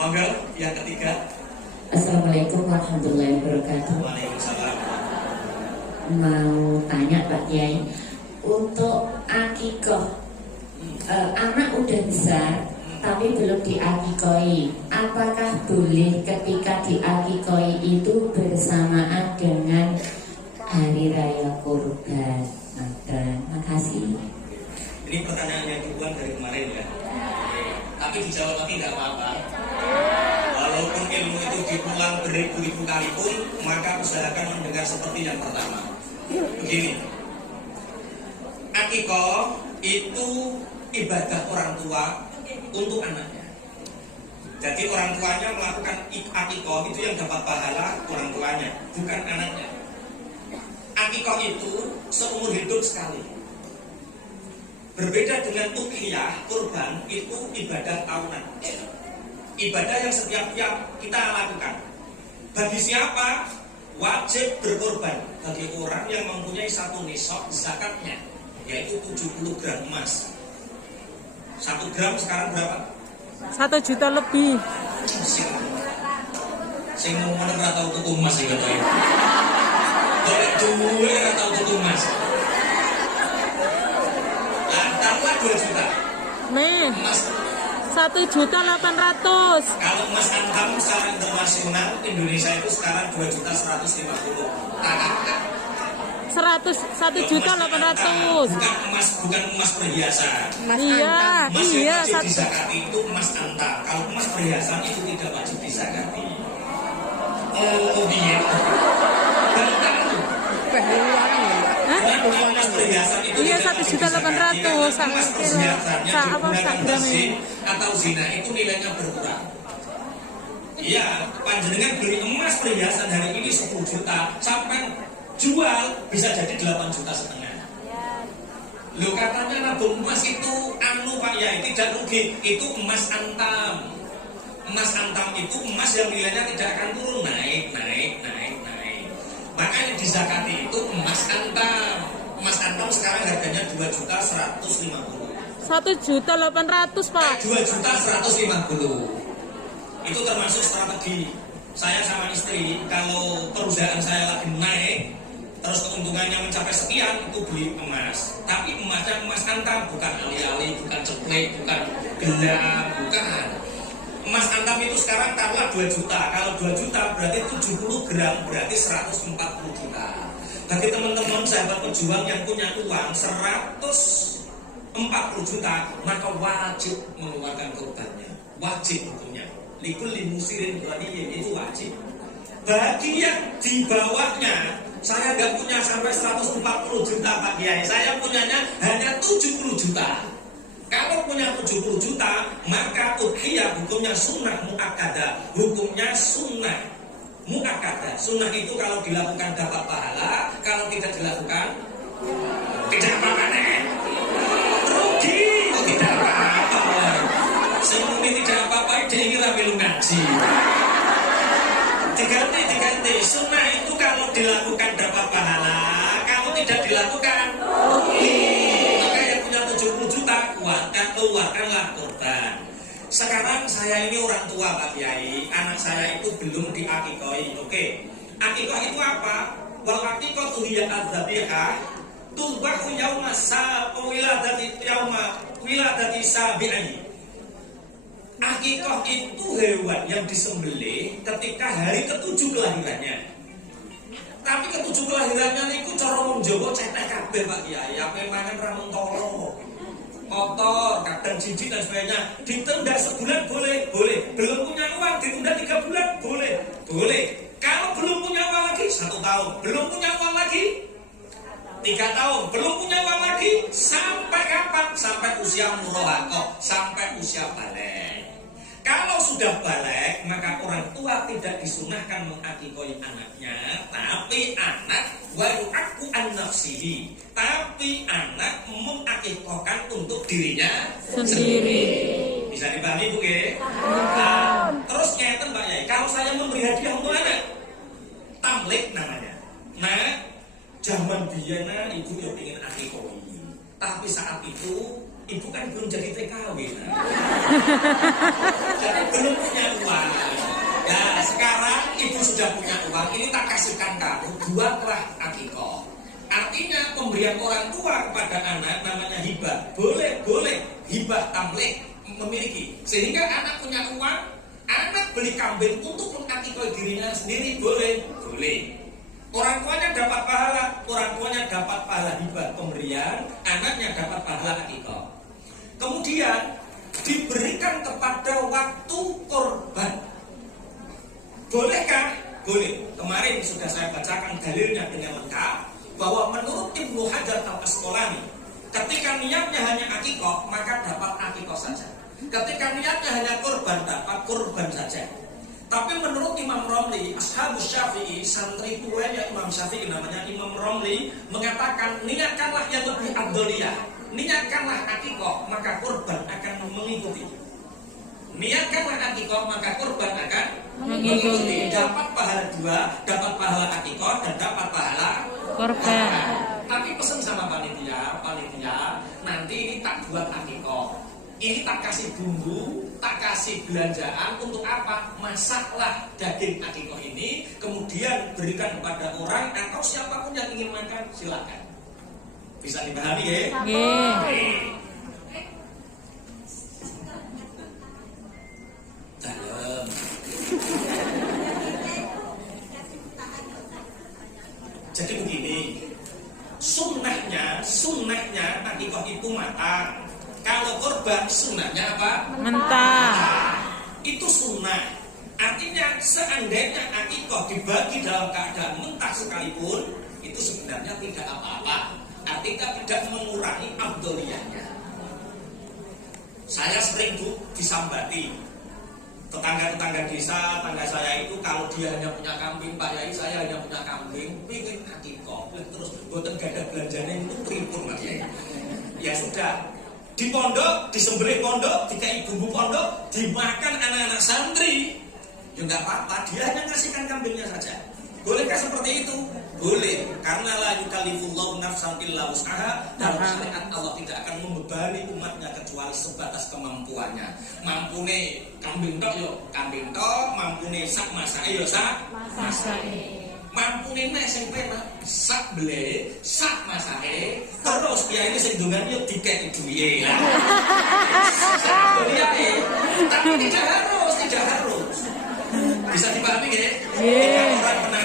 Monggo yang ketiga. Assalamualaikum warahmatullahi wabarakatuh. Waalaikumsalam. Mau tanya Pak Kiai, untuk akikoh, anak udah besar tapi belum diakikoi, apakah boleh ketika diakikoi itu bersamaan dengan hari raya kurban? Makasih. Ini pertanyaan yang dibuat dari kemarin ya. Tapi dijawab lagi nggak apa-apa. Walaupun ilmu itu diulang beribu-ribu kali pun, maka usahakan mendengar seperti yang pertama. Begini, akikoh itu ibadah orang tua untuk anaknya. Jadi orang tuanya melakukan akikoh itu yang dapat pahala orang tuanya, bukan anaknya. Akikoh itu seumur hidup sekali. Berbeda dengan udhiyah, kurban itu ibadah tahunan. Ibadah yang setiap kita lakukan. Bagi siapa wajib berkorban? Bagi orang yang mempunyai satu nisab zakatnya, yaitu 70 gram emas. 1 gram sekarang berapa? 1 juta lebih. Sing ngomong ora tau tuku emas iki kok. Golek duwe ora tau tuku emas. Taruhlah 2 juta. Nih, Emas 1.800.000. kalau emas antam secara internasional Indonesia itu sekarang 2.150.000. 1.800.000. Bukan emas perhiasan. Iya, Emas iya. yang wajib dizakati itu emas antam. Kalau emas perhiasan itu tidak wajib dizakati. Oh iya. Baru tahu. Emas perhiasan itu Iya, tidak wajib 1.800.000. dizakati. Emas perhiasan yang Apa digunakan gram mesin ini? atau zina itu nilainya berkurang. Iya, panjenengan beli emas perhiasan hari ini 10 juta sampai jual bisa jadi 8,5 juta. Loh katanya nabung emas itu Pak ya, tidak rugi. Itu emas antam. Emas antam itu emas yang nilainya tidak akan turun, naik. Maka yang dizakati itu emas antam. Emas antam sekarang harganya 2.150.000. 1.800.000, Pak. 2.150.000. Itu termasuk strategi. Saya sama istri, kalau perusahaan saya lagi naik, terus keuntungannya mencapai sekian, itu beli emas. Tapi emasnya emas antam, bukan alih-alih, bukan ceplek, bukan gelap, bukan. Emas antam itu sekarang taruhlah 2 juta. Kalau 2 juta berarti 70 gram, berarti 140 juta. Bagi teman-teman sahabat pejuang yang punya uang 140 juta, maka wajib mengeluarkan korbannya. Wajib hukumnya. Likul limusirin ghaniyin, itu wajib. Bagi yang di bawahnya, saya nggak punya sampai 140 juta Pak Kiai, saya punyanya hanya 70 juta. Kalau punya 70 juta, maka udhiyah hukumnya sunnah muakkadah. Hukumnya sunnah muakkadah. Sunnah itu kalau dilakukan dapat pahala, kalau tidak dilakukan tidak apa-apa nih. Rugi, kok tidak apa-apa. Semua tidak apa-apa, dia kira belum ngaji. Diganti. Sunnah itu kalau dilakukan dapat pahala, kalau tidak dilakukan rugi. Maka yang punya 70 juta, keluarkanlah korban. Sekarang saya ini orang tua Pak Kiai, anak saya itu belum diakikoi. Oke, akikoh itu apa? Wal akikoh tu hiya adzabihah tubahu yauma wiladati sabi'i. Akikoh itu hewan yang disembelih ketika hari ke-7 kelahirannya. Tapi ke-7 kelahirannya niku cara wong Jawa cetek kabeh Pak Kiai. Apa mangan ra mentolo. Kotor, kadang jijik dan sebagainya. Ditunda sebulan boleh. Belum punya uang ditunda 3 bulan boleh. Kalau belum punya uang lagi 1 tahun. Belum punya uang lagi 3 tahun. Belum punya uang lagi sampai kapan? Sampai usia murahaqah, sampai usia balik. Kalau sudah balik, maka orang tua tidak disunahkan mengakikoi anaknya, tapi anak waru'aku an nafsihi, tapi anak mengakikohkan untuk dirinya sendiri. Bisa dipahami Bu ya? Nah, terus ngeten Pak Yai, kalau saya memberi hadiah untuk anak, tamlik namanya. Nah, zaman biyen ibu yang ingin akikoi, tapi saat itu ibu kan belum jadi TKW. Jadi belum punya uang. Ya sekarang ibu sudah punya uang, ini tak kasihkan kamu, buatlah akikoh. Artinya pemberian orang tua kepada anak namanya hibah. Boleh hibah tamlik memiliki. Sehingga anak punya uang, anak beli kambing untuk mengakikoh dirinya sendiri boleh. Orang tuanya dapat pahala, orang tuanya dapat pahala hibah pemberian, anaknya dapat pahala akikoh. Kemudian diberikan kepada waktu korban. Bolehkah? Boleh. Kemarin sudah saya bacakan dalilnya dengan lengkap bahwa menurut Ibnu Hajar Al-Asqalani, ketika niatnya hanya akikoh maka dapat akikoh saja. Ketika niatnya hanya korban dapat korban saja. Tapi menurut Imam Romli, Ashabus Syafi'i, santri tuanya Imam Syafi'i namanya Imam Romli, mengatakan niatkanlah yang lebih afdoliyah, niatkanlah akikoh maka korban akan mengikuti. Niatkanlah akikoh maka korban akan mengikuti. Dapat pahala dua, dapat pahala akikoh dan dapat pahala Korban. Tapi pesan sama panitia, nanti ini tak buat akikoh. Ini tak kasih bumbu, tak kasih belanjaan untuk apa? Masaklah daging akikoh ini, kemudian berikan kepada orang atau siapapun yang ingin makan, silakan. Bisa dipahami ya? Dalam. Jadi begini, sunnahnya akikoh itu matang. Kalau korban sunnahnya apa? Mentah. Itu sunnah. Artinya seandainya akikoh dibagi dalam keadaan mentah sekalipun, itu sebenarnya tidak apa-apa. Artinya tidak mengurangi afdoliyahnya. Saya sering disambati tetangga-tetangga desa, tangga saya itu kalau dia hanya punya kambing, Pak Yai saya hanya punya kambing, pengen akikoh, terus boten gak ada belanjanya itu pripun Mas Yai. Ya sudah, di pondok, disembelih pondok, dikai bumbu pondok, dimakan anak-anak santri, ya nggak apa-apa, dia hanya ngasihkan kambingnya saja. Bolehkah seperti itu? Boleh, karena la yukallifullahu nafsan illa wus'aha. Dalam syariat Allah tidak akan membebani umatnya kecuali sebatas kemampuannya. Mampune kambing tok yo kambing tok, mampune sak masake yo sak masake. Mampune nek sing penak sak ble, sak masake, terus ya ini sing dongan yo dikek duwe. Tapi tidak harus. Bisa dipahami nggih? Orang